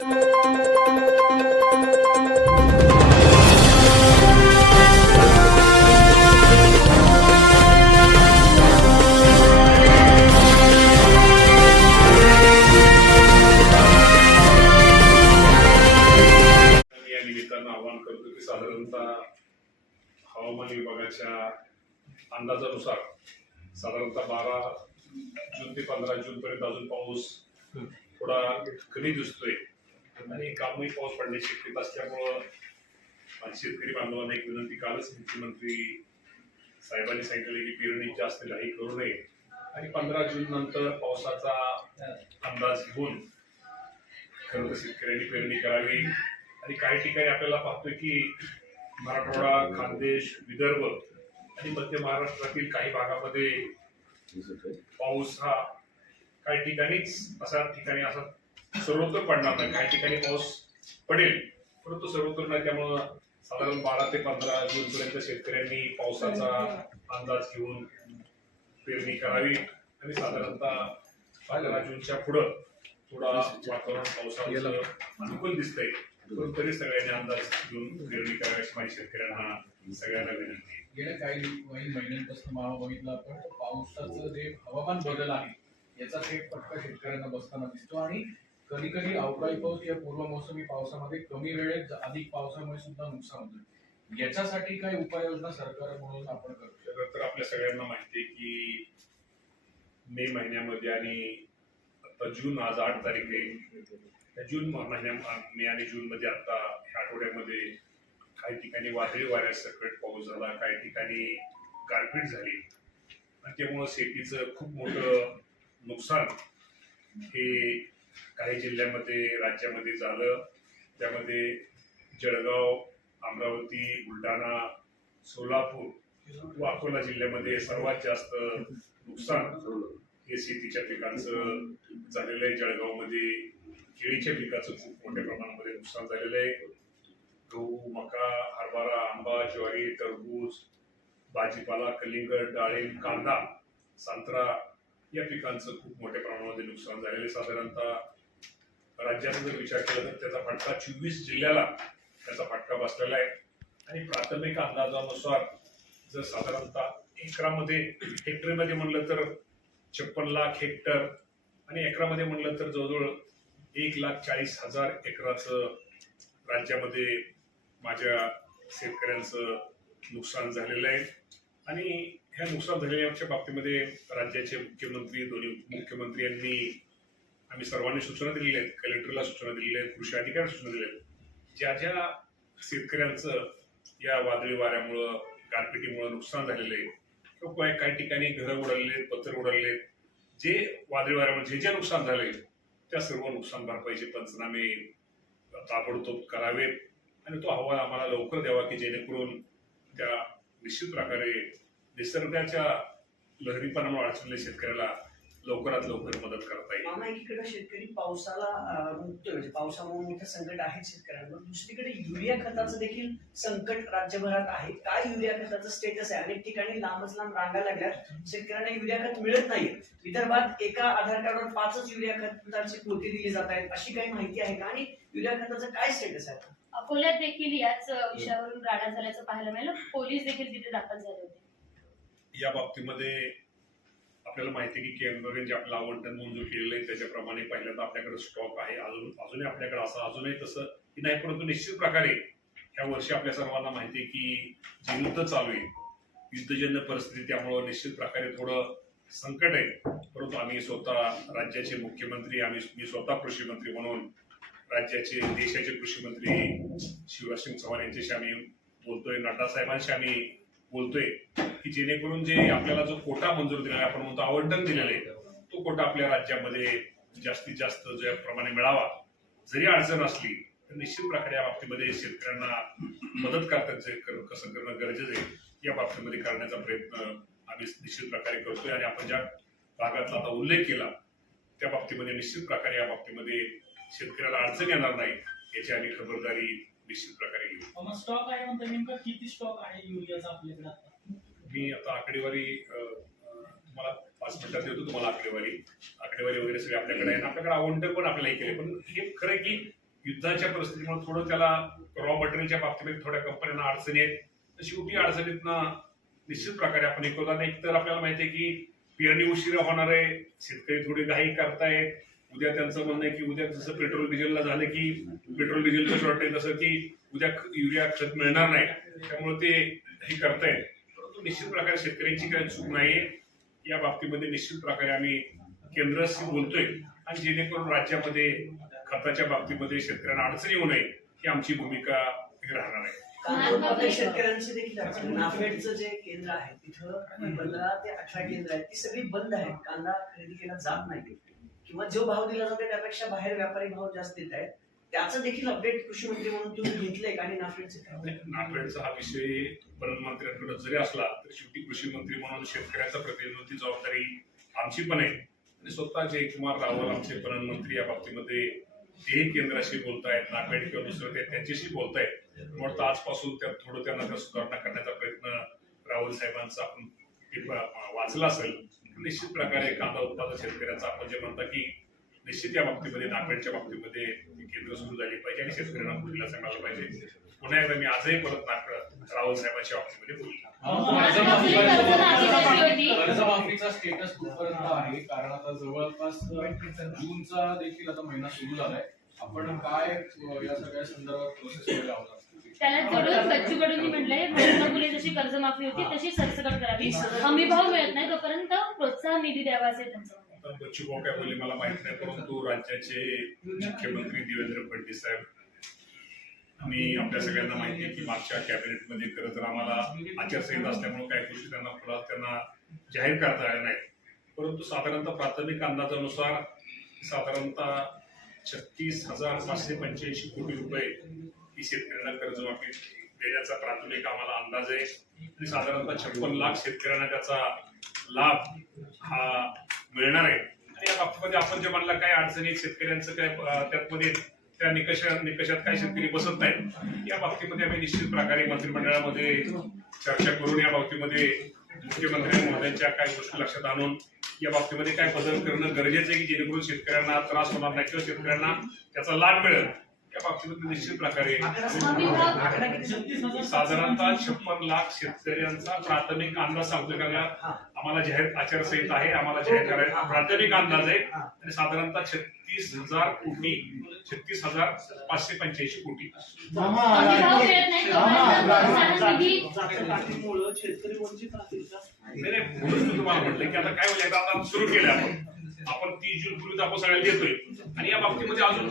आवाहन करतो की साधारणतः हवामान विभागाच्या अंदाजानुसार साधारणतः 12 जून ते 15 जून पर्यंत अजून पाऊस थोडा कमी दिसतोय आणि कामही पाऊस पडण्याची शक्यता असल्यामुळं शेतकरी बांधवांना एक विनंती, कालच मुख्यमंत्री साहेबांनी सांगितले की पेरणी जास्त घाई करू नये आणि 15 जून नंतर पावसाचा अंदाज घेऊन खरं तर शेतकऱ्यांनी पेरणी करावी. आणि काही ठिकाणी आपल्याला पाहतोय की मराठवाडा, खानदेश, विदर्भ आणि मध्य महाराष्ट्रातील काही भागामध्ये पाऊस हा काही ठिकाणीच असा सर्वत्र पडणार नाही. काही ठिकाणी पाऊस पडेल परंतु सर्वत्र नाही. त्यामुळं साधारण 12 ते 15 जून पर्यंत शेतकऱ्यांनी पावसाचा अंदाज घेऊन पेरणी करावी आणि साधारणतः 15 जूनच्या पुढं थोडा वातावरण पावसाचं अनुकूल दिसतंय. तरी सगळ्यांनी अंदाज घेऊन पेरणी करावी माझी शेतकऱ्यांना सगळ्यांना विनंती. गेल्या काही महिन्यांपासून मावा बघितला आपण पावसाचं जे हवामान बदल आहे याचा थेट फटका शेतकऱ्यांना बसताना दिसतो आणि कधी कधी अवकाळी पाऊस या पूर्व मोसमी पावसामध्ये कमी वेळेत अधिक पावसामुळे सुद्धा नुकसान होतं. याच्यासाठी काय उपाययोजना सरकार म्हणून आपण करतो? तर आपल्या सगळ्यांना माहिती आहे की मे महिन्यामध्ये आणि आता जून, आज 8 तारीख आहे, जून महिन्यात मे आणि जून मध्ये आता ह्या आठवड्यामध्ये काही ठिकाणी वादळी वाऱ्यासकट पाऊस झाला, काही ठिकाणी गारपीट झाली आणि त्यामुळं शेतीचं खूप मोठं नुकसान हे काही जिल्ह्यामध्ये राज्यामध्ये झालं. त्यामध्ये जळगाव, अमरावती, बुलढाणा, सोलापूर व अकोला जिल्ह्यामध्ये सर्वात जास्त नुकसान हे शेतीच्या पिकांचं झालेलं आहे. जळगावमध्ये केळीच्या पिकाचं खूप मोठ्या प्रमाणामध्ये नुकसान झालेलं आहे. गहू, मका, हरभरा, आंबा, ज्वारी, टरबूज, भाजीपाला, कलिंगड, डाळिंब, कांदा, संत्रा या पिकांचं खूप मोठ्या प्रमाणामध्ये नुकसान झालेलं आहे. साधारणतः राज्याचा जर विचार केला तर त्याचा फटका 24 जिल्ह्याला त्याचा फटका बसलेला आहे. आणि प्राथमिक अंदाजानुसार जर साधारणतः हेक्टरमध्ये म्हणलं तर 56 लाख हेक्टर आणि एकरामध्ये म्हणलं तर जवळजवळ 1,40,000 एकराचं राज्यामध्ये माझ्या शेतकऱ्यांचं नुकसान झालेलं आहे. आणि ह्या नुकसान झालेल्या बाबतीमध्ये राज्याचे मुख्यमंत्री, दोन्ही मुख्यमंत्री यांनी आम्ही सर्वांनी सूचना दिलेल्या आहेत. कलेक्टरला सूचना दिलेल्या आहेत, कृषी अधिकाऱ्यांना सूचना दिलेल्या आहेत. ज्या ज्या शेतकऱ्यांचं या वादळी वाऱ्यामुळं, गारपिटीमुळं नुकसान झालेलं आहे किंवा काही ठिकाणी घरं उडालेले, पत्तर उडालेले, जे वादळी वाऱ्यामुळे जे नुकसान झाले त्या सर्व नुकसान भरपाईचे पंचनामे ताबडतोब करावेत आणि तो अहवाल आम्हाला लवकर द्यावा की जेणेकरून त्या निश्चित प्रकारे निसर्गाच्या लहरीपणामुळे अडचणीच्या शेतकऱ्याला लवकरात लवकर मदत करता येईल. मामा, एकीकडे शेतकरी पावसाला मुक्तोय, म्हणजे पावसामुळे मोठं संकट आहे शेतकऱ्यांवर. दुसरीकडे युरिया खताचं देखील संकट राज्यभरात आहे. काय युरिया खताचं स्टेटस आहे? अनेक ठिकाणी लांबच लांब रांगा लागल्यात, शेतकऱ्यांना युरिया खत मिळत नाही. विदर्भात एका आधार कार्डवर 5च युरिया खताची पोती दिली जात आहेत, अशी काही माहिती आहे का? आणि युरिया खताचं काय स्टेटस आहे? अकोल्यात देखील याच विषयावरून राडा झाल्याचं पाहायला मिळालं. पोलीस देखील तिथे दाखल झाले होते. या बाबतीमध्ये आपल्याला माहिती आहे की केंद्राने जे आपलं आवंटन मंजूर केलेलं आहे त्याच्याप्रमाणे पहिल्यांदा आपल्याकडे स्टॉक आहे. अजूनही आपल्याकडे अजूनही तसं की नाही, परंतु निश्चित प्रकारे ह्या वर्षी आपल्या सर्वांना माहिती आहे की जे युद्ध चालू आहे, युद्धजन्य परिस्थिती, त्यामुळं निश्चित प्रकारे थोडं संकट आहे. परंतु आम्ही स्वतः राज्याचे मुख्यमंत्री, मी स्वतः कृषी मंत्री म्हणून राज्याचे, देशाचे कृषी मंत्री शिवराज सिंग चौहान यांच्याशी आम्ही बोलतोय, नड्डा साहेबांशी आम्ही बोलतोय की जेणेकरून जे आपल्याला जो कोटा मंजूर दिलेला आहे, आपण म्हणतो आवंटन दिलेलं आहे, तो कोटा आपल्या राज्यामध्ये जास्तीत जास्त ज्या प्रमाणे मिळावा. जरी अडचण असली तर निश्चित प्रकारे या बाबतीमध्ये शेतकऱ्यांना मदत कसं करणं गरजेचं आहे या बाबतीमध्ये करण्याचा प्रयत्न आम्ही निश्चित प्रकारे करतोय. आणि आपण ज्या भागातला आता उल्लेख केला त्या बाबतीमध्ये निश्चित प्रकारे या बाबतीमध्ये शेतकऱ्याला अडचण येणार नाही याची आम्ही खबरदारी निश्चित प्रकारे घेऊ. स्टॉक आहे म्हणतो, नेमका किती स्टॉक आहे युरियाचा आपल्याकडे आता? मी आता आकडेवारी तुम्हाला 5 मिनिटात देतो. तुम्हाला आकडेवारी वगैरे सगळे आपल्याकडे आहे. आपल्याकडे आवंटन पण आपल्याला केले. पण हे खरं की युद्धाच्या परिस्थितीमुळे थोडं त्याला रॉ मटेरियलच्या बाबतीमध्ये थोड्या कंपन्यांना अडचणी आहेत. तर शेवटी अडचणीतनं निश्चित प्रकारे आपण हे करतो. एक तर आपल्याला माहिती आहे की पेरणी उशिरा होणार आहे, शेतकरी थोडी घाई करतायत. उद्या त्यांचं म्हणणं आहे की उद्या जसं पेट्रोल डिझेलला झालं की पेट्रोल डिझेलचं शॉर्टेज, जसं की उद्या युरिया खत मिळणार नाही, त्यामुळे ते हे करतायत. परंतु निश्चित प्रकारे शेतकऱ्यांची काही चूक नाहीये या बाबतीमध्ये. निश्चित प्रकारे आम्ही केंद्राशी बोलतोय आणि जेणेकरून राज्यामध्ये खताच्या बाबतीमध्ये शेतकऱ्यांना अडचणी येऊ नये ही आमची भूमिका राहणार आहे. कांदूरमध्ये शेतकऱ्यांची देखील अडचण. नाफेडचं जे केंद्र आहे तिथं 15 ते 18 केंद्र आहेत, ती सगळी बंद आहेत. कांदा खरेदी केला जात नाही किंवा जो भाव दिला जातो त्यापेक्षा बाहेर व्यापारी भाव जास्त देत आहेत. त्याचं देखील अपडेट कृषी मंत्री म्हणून तुम्ही घेतलंय का? आणि नाफेडचा हा विषय प्रधानमंत्र्यांकडे जरी असला तरी शेवटी कृषी मंत्री म्हणून शेतकऱ्याचा प्रतिनिधी जबाबदारी आमची पण आहे. आणि स्वतः जयकुमार रावल आमचे प्रधानमंत्री या बाबतीमध्ये तेही केंद्राशी बोलतायत, नाफेड किंवा दुसरं ते त्यांच्याशी बोलतायत. वाटतं आजपासून त्यात थोडं त्यांना सुधारणा करण्याचा प्रयत्न राहुल साहेबांचा आपण वाचला असेल. निश्चित प्रकारे कांदा उत्पादक शेतकऱ्याचा आपण जे म्हणता की निश्चित या बाबतीमध्ये नाफेडच्या बाबतीमध्ये केंद्र सुरू झाली पाहिजे आणि शेतकऱ्यांना पुढील सांगायला पाहिजे. पुन्हा एकदा मी आजही परत राहुल साहेबांच्या बाबतीमध्ये बोललो. कर्जमाफीचा स्टेटस कुठपर्यंत आहे? कारण आता जवळपास जूनचा देखील आता महिना सुरू झालाय. आपण काय या सगळ्या संदर्भात प्रोसेस मध्ये आहोत? त्याला जोडून बच्चू कडूंनी म्हटलंय महात्मा फुले जशी कर्जमाफी होती तशी सरसकट करावी, हमी भाव मिळत नाही तोपर्यंत प्रोत्साहन निधी द्यावा असे त्यांचं म्हणणं आहे. बच्चू भाऊ काय बोलले मला माहित नाही, परंतु राज्याचे मुख्यमंत्री देवेंद्र फडणवीस साहेब आणि आपल्या सगळ्यांना माहिती आहे की मागच्या कॅबिनेटमध्ये खरं तर आम्हाला आचारसंहिता असल्यामुळे काही गोष्टी त्यांना जाहीर करता आल्या नाहीत. परंतु साधारणतः प्राथमिक अंदाजानुसार साधारणतः 36,585 कोटी रुपये ही शेतकऱ्यांना कर्जमाफी देण्याचा प्राथमिक आम्हाला अंदाज आहे. आणि साधारणतः 56 लाख शेतकऱ्यांना त्याचा लाभ हा मिळणार आहे. आणि या बाबतीमध्ये आपण जे म्हणला काय अडचणी शेतकऱ्यांचं काय त्यामध्ये त्या निकषात काही शेतकरी बसत नाहीत, या बाबतीमध्ये आम्ही निश्चित प्रकारे मंत्रिमंडळामध्ये चर्चा करून या बाबतीमध्ये मुख्यमंत्री महोदयांच्या काही गोष्टी लक्षात आणून या बाबतीमध्ये काय बदल करणं गरजेचं आहे की जेणेकरून शेतकऱ्यांना त्रास होणार नाही किंवा शेतकऱ्यांना त्याचा लाभ मिळेल. या बाबतीमध्ये निश्चित प्रकारे साधारणतः 56 लाख शेतकऱ्यांचा प्राथमिक अंदाज सांगतोय का? आम्हाला जाहीर आचारसंहिता आहे, आम्हाला जाहीर करायला प्राथमिक अंदाज आहे. आणि साधारणतः 36,000 कोटी 36,585 कोटी. म्हणून तुम्हाला म्हटलं की आता काय म्हणजे आता सुरू केलं आपण 30 जून पूर्वी आपण सगळ्याला देतोय. आणि या बाबतीमध्ये अजून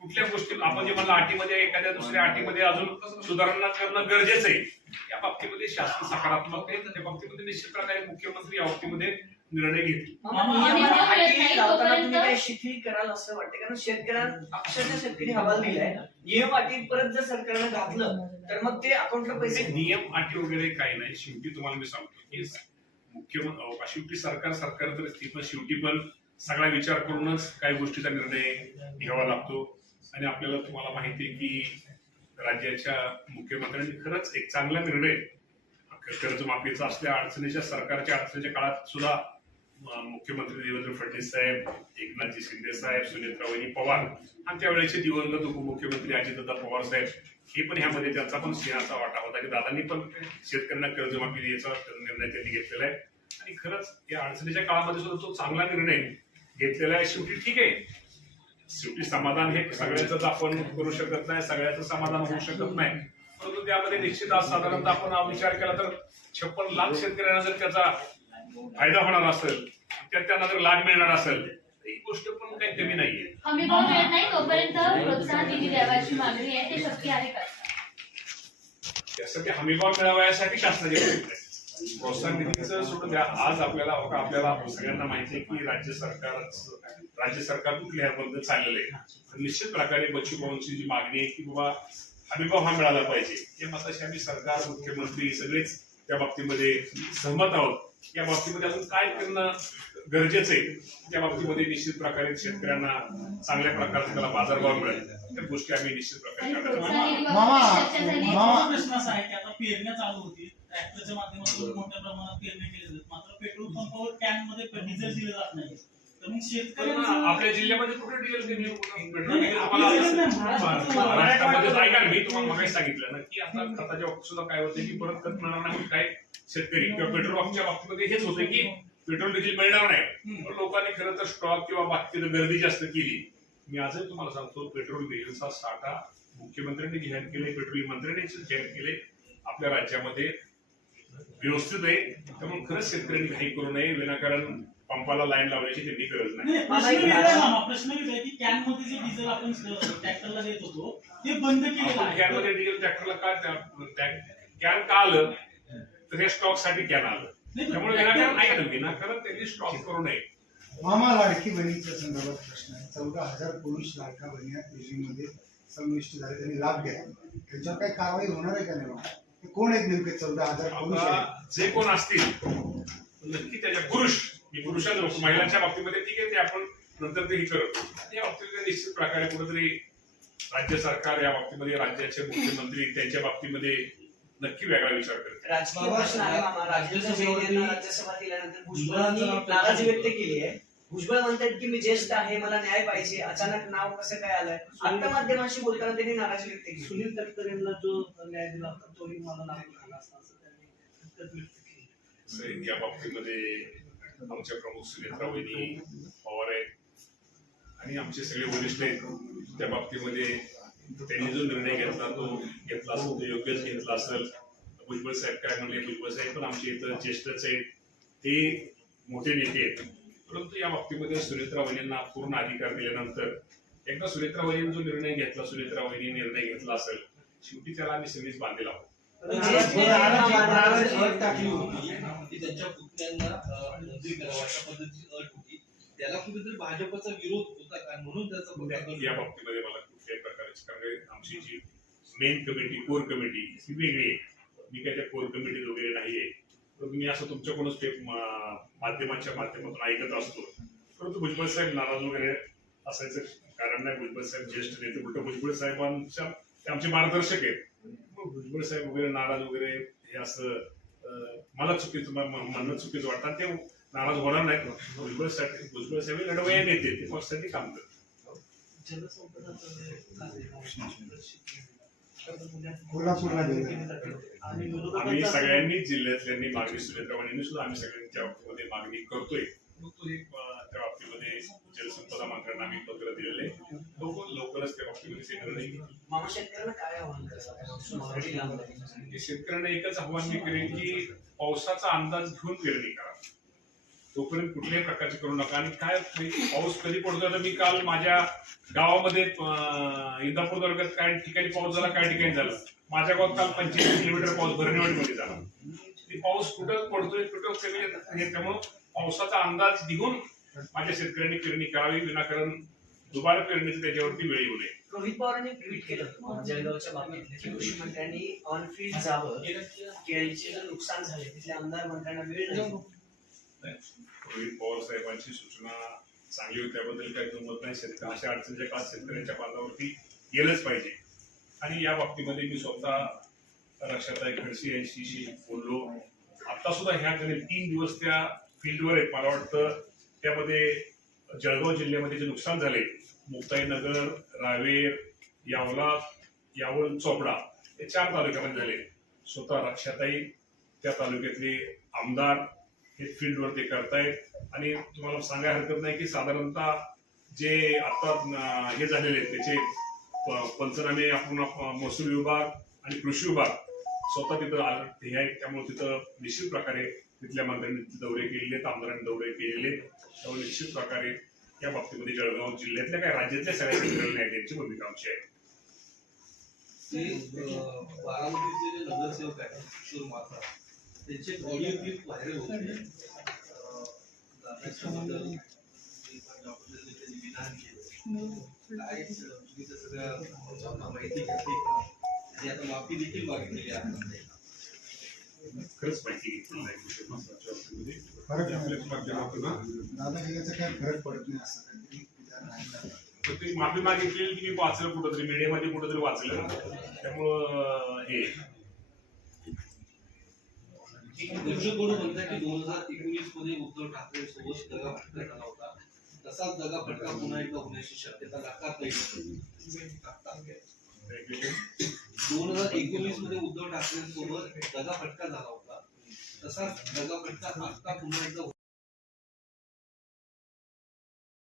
कुठल्या गोष्टी आपण जे म्हणलं अटीमध्ये एखाद्या दुसऱ्या अटीमध्ये अजून सुधारणा करणं गरजेचं आहे. या बाबतीमध्ये शासन सकारात्मक आहे. त्या बाबतीमध्ये निश्चित प्रकारे मुख्यमंत्री या बाबतीमध्ये निर्णय घेतील. तुम्ही काय शिथिल कराल असं वाटतं? कारण शेतकऱ्यांना अक्षरशः शेतकरी हवाल दिलाय, नियम अटी परत जर सरकारनं घातलं तर मग ते अकाउंटला पैसे. नियम अटी वगैरे काही नाही. शेवटी तुम्हाला मी सांगतो की शेवटी सरकार तर ती पण शेवटी पण सगळा विचार करूनच काही गोष्टीचा निर्णय घ्यावा लागतो. आणि आपल्याला तुम्हाला माहिती आहे की राज्याच्या मुख्यमंत्र्यांनी खरंच एक चांगला निर्णय कर्जमाफीचा असल्या सरकारच्या अडचणीच्या काळात सुद्धा मुख्यमंत्री देवेंद्र फडणवीस साहेब, एकनाथजी शिंदे साहेब, सुनेत्राबाई पवार आणि त्यावेळेचे दिवंगत उपमुख्यमंत्री अजितदादा पवार साहेब हे पण ह्यामध्ये त्यांचा पण सिंहाचा वाटा होता की दादांनी पण शेतकऱ्यांना कर्जमाफी द्यायचा निर्णय त्यांनी घेतलेला आहे. आणि खरंच या अडचणीच्या काळामध्ये सुद्धा तो चांगला निर्णय घेतलेला आहे. शेवटी ठीक आहे, शेवटी समाधान हे सगळ्याच आपण करू शकत नाही, सगळ्याचं समाधान होऊ शकत नाही. परंतु त्यामध्ये निश्चित आज साधारणतः आपण विचार केला तर 56 लाख शेतकऱ्यांना जर त्याचा फायदा होणार असेल, त्यांना जर लाभ मिळणार असेल ही गोष्ट पण काही कमी नाहीये. हमी भाव मिळत नाही तोपर्यंत प्रोत्साहन निधी द्यावाची मागणी आहे, ते शक्य आहे का? त्यासाठी हमी भाव मिळावा यासाठी शासनाचे प्रयत्न आहे. प्रोत्साहन निधीचं सोडून द्या. आज आपल्याला सगळ्यांना माहिती आहे की राज्य सरकार कुठल्याबद्दल चाललेलं आहे. निश्चित प्रकारे बच्चू भाऊंची जी मागणी आहे की बाबा हमीभाव हा मिळाला पाहिजे, या मताशी आम्ही सरकार, मुख्यमंत्री सगळेच त्या बाबतीमध्ये सहमत आहोत. या बाबतीमध्ये अजून काय करणं गरजेचं आहे त्या बाबतीमध्ये निश्चित प्रकारे शेतकऱ्यांना चांगल्या प्रकारचा त्याला बाजारभाव मिळेल त्या गोष्टी आम्ही निश्चित प्रकारे प्रश्न असा आहे की आता पेरण्या चालू होती, ट्रॅक्टरच्या माध्यमातून मोठ्या प्रमाणात पेरणी केली जाते, मात्र पेट्रोल पंपावर कॅन मध्ये डिझेल दिलं जात नाही. तर तर मग पण शेतकऱ्यांचं आपल्या जिल्ह्यामध्ये कुठे डिझेल पेट्रोल नाही, डिझेल आपल्या तुम्हाला जिल्ह्यात नाही, महाराष्ट्राचं महाराष्ट्रामध्ये ऐका ना, मी तुम्हाला मगाशी सांगितलं ना की आता खताच्या बाबतीत सुद्धा काय होतं की परत खत मिळणार नाही म्हणून काय शेतकरी किंवा पेट्रोल पंपच्या बाबतीमध्ये हेच होतं की पेट्रोल डिझेल मिळणार नाही. पण लोकांनी खरं तर स्टॉक किंवा बाकी गर्दी जास्त केली. मी आजही तुम्हाला सांगतो पेट्रोल डिझेलचा साठा मुख्यमंत्र्यांनी जाहीर केले, पेट्रोल मंत्र्यांनी जाहीर केले, आपल्या राज्यामध्ये व्यवस्थित आहे. त्यामुळे खरंच शेतकऱ्यांनी घाई करू नये, विनाकारण पंपाला लाईन लावण्याची त्यांनी गरज नाही. नाही, प्रश्न वेगळा आहे मामा. प्रश्न वेगळा आहे की कॅन मध्ये जे डिझेल आपण ट्रॅक्टरला देत होतो ते बंद केलेलं आहे. कॅनमध्ये डिझेल ट्रॅक्टरला कॅन का आलं तर हे स्टॉक साठी कॅन आलं. नाही, त्यामुळे विनाकारण ऐका ना, विनाकारण त्यांनी स्टॉक करू नये. मामा लाडकी बहिणीच्या संदर्भात प्रश्न आहे. 14,000 पुरुष लाडका बहिणी योजनेमध्ये समाविष्ट झाले, त्यांनी लाभ घेतला, त्यांच्यावर काही कारवाई होणार आहे का नाही मामा? ते कोण आहेत नेमके 14,000 पुरुष आहेत? आता जे कोण असतील नक्की त्याच्या पुरुषांच्या महिलांच्या बाबतीमध्ये ठीक आहे, ते आपण नंतर तेही करतो. या बाबतीमध्ये निश्चित प्रकारे कुठेतरी राज्य सरकार या बाबतीमध्ये राज्याचे मुख्यमंत्री त्यांच्या बाबतीमध्ये नक्की वेगळा विचार करते. राजकीय प्रश्न आहे मामा. राजेंद्र शिंदे यांना राज्यसभा दिल्यानंतर भुजबळांनी नाराजी व्यक्त केली आहे. भुजबळ म्हणतात की मी ज्येष्ठ आहे, मला न्याय पाहिजे. अचानक नाव कसं काय आलंय? आता माध्यमांशी बोलताना त्यांनी नाराजी व्यक्त केली. सुनील तटकरेंना जो न्याय दिला होता तोही मला लागू झाला असता असं त्यांनी हरकत व्यक्त केली. या बाबतीमध्ये आमच्या प्रमुख सुनेत्रा वहिनी पवार आहेत आणि आमचे सगळे वरिष्ठ आहेत. त्या बाबतीमध्ये त्यांनी जो निर्णय घेतला तो घेतला असेल, तो योग्यच घेतला असेल. भुजबळ साहेब काय म्हणले, भुजबळ साहेब पण आमचे इथं ज्येष्ठच आहेत, ते मोठे नेते आहेत. परंतु या बाबतीमध्ये सुनेत्रा वहिनींना पूर्ण अधिकार दिल्यानंतर एकदा सुनेत्रा वहिनींनी जो निर्णय घेतला, सुनेत्रा वहिनी निर्णय घेतला असेल, शेवटी त्याला आम्ही सगळीच बांधलेला आहोत. टाकली होती की त्यांच्या पुतण्यांना मंत्री करावं अशा पद्धतीची अट होती, त्याला कुठेतरी भाजपचा विरोध होता का म्हणून त्याचा या बाबतीमध्ये मला कुठल्याही प्रकारची, कारण आमची जी मेन कमिटी, कोर कमिटी ही वेगळी आहे. मी काय त्या कोर कमिटीत वगैरे नाहीये. परंतु मी असं तुमच्याकडूनच ते माध्यमांच्या माध्यमातून ऐकत असतो. परंतु भुजबळ साहेब नाराज वगैरे असायचं कारण नाही. भुजबळ साहेब ज्येष्ठ नेते, उलट भुजबळ साहेबांच्या ते आमचे मार्गदर्शक आहेत. भुजबळ साहेब वगैरे नाराज वगैरे हे असं मला चुकीचं म्हणणं चुकीचं वाटतं. ते नाराज होणार नाहीत. भुजबळ साहेब लढवया नेते, ते पक्षासाठी काम करतात. कोल्हापूरला आम्ही सगळ्यांनी जिल्ह्यातल्यांनी मागणी, सुनेत्रा वहिनींनी सुद्धा आम्ही सगळ्यांच्या बाबतीमध्ये मागणी करतोय. तो एक त्या बाबतीमध्ये जलसंपदा मंत्र्यांना आम्ही पत्र दिलेले आहे. लवकरच त्या बाबतीमध्ये निर्णय घेतील. मामा शेतकऱ्यांना काय आव्हान करतात? शेतकऱ्यांना एकच आव्हान मी करेन की पावसाचा अंदाज घेऊन पेरणी करा. तोपर्यंत कुठल्याही प्रकारची करू नका. आणि काय पाऊस कधी पडतोय, तर मी काल माझ्या गावामध्ये इंदापूर तालुक्यात काय ठिकाणी पाऊस झाला, काय ठिकाणी झाला. माझ्या गावात काल 25 किलोमीटर पाऊस भरणेवाडीमध्ये झाला. पाऊस कुठं पडतोय, कुठं कमी येत, त्यामुळं पावसाचा अंदाज घेऊन माझ्या शेतकऱ्यांनी पेरणी करावी, विनाकारण दुबार पेरणीची त्याच्यावरती वेळ येऊ नये. रोहित पवारांनी ट्विट केलं जळगावच्या बाबतीत की कृषी मंत्र्यांनी ऑन फील्ड जावं, केळीचे जर नुकसान झाले तिथल्या आमदार मंत्र्यांना वेळ नाही. रोहित पवार साहेबांची सूचना चांगली होती, त्याबद्दल काही दुमत नाही. शेतकरी अशा अडचणीच्या काळात शेतकऱ्यांच्या बांधावरती गेलंच पाहिजे. आणि या बाबतीमध्ये मी स्वतः रक्षाताई खडसे यांच्याशी बोललो. आता सुद्धा ह्या 3 दिवस त्या फील्डवर आहेत. मला वाटतं त्यामध्ये जळगाव जिल्ह्यामध्ये जे नुकसान झाले, मुक्ताईनगर, रावेर, यावला, यावल, चोपडा हे 4 तालुक्यामध्ये झाले. स्वतः रक्षाताई त्या तालुक्यातले आमदार हे फील्डवर ते करतायत. आणि तुम्हाला सांगायला हरकत नाही की साधारणतः जे आता हे झालेले आहेत त्याचे पंचनामे आपण महसूल विभाग आणि कृषी विभाग स्वतः तिथं हे आहेत. त्यामुळे तिथं निश्चित प्रकारे तिथल्या मंत्र्यांनी दौरे केलेले आहेत, आमदारांनी दौरे केलेले. त्यामुळे निश्चित प्रकारे या बाबतीमध्ये जळगाव जिल्ह्यातल्या काय राज्यातल्या सगळ्या शेतकऱ्यांना यांची भूमिका आमची आहे. बारामतीचे जे नगरसेवक आहेत किशोर माथा, त्यांचे ऑडिओ क्लिप व्हायरल होते. विधान केलं काय चुकीचं सगळं माहिती घेतली आणि आता माफी देखील मागितलेली आहे. खरंच माहिती घेतली नाही. दादा याचा काय फरक पडत नाही असं काहीतरी विचार आहे. ती माफी मागितलेली की मी वाचलं कुठंतरी, मीडियामध्ये कुठंतरी वाचलं. त्यामुळं हे दर्शक म्हणतात की 2019 मध्ये उद्धव ठाकरे सोबत दगा फटका झाला होता. तसाच दगाफटका पुन्हा एकदा होण्याची शक्यता नाकारता येईल. 2019 मध्ये उद्धव ठाकरेंसोबत दगाफटका झाला होता, तसाच दगाफटका आता पुन्हा एकदा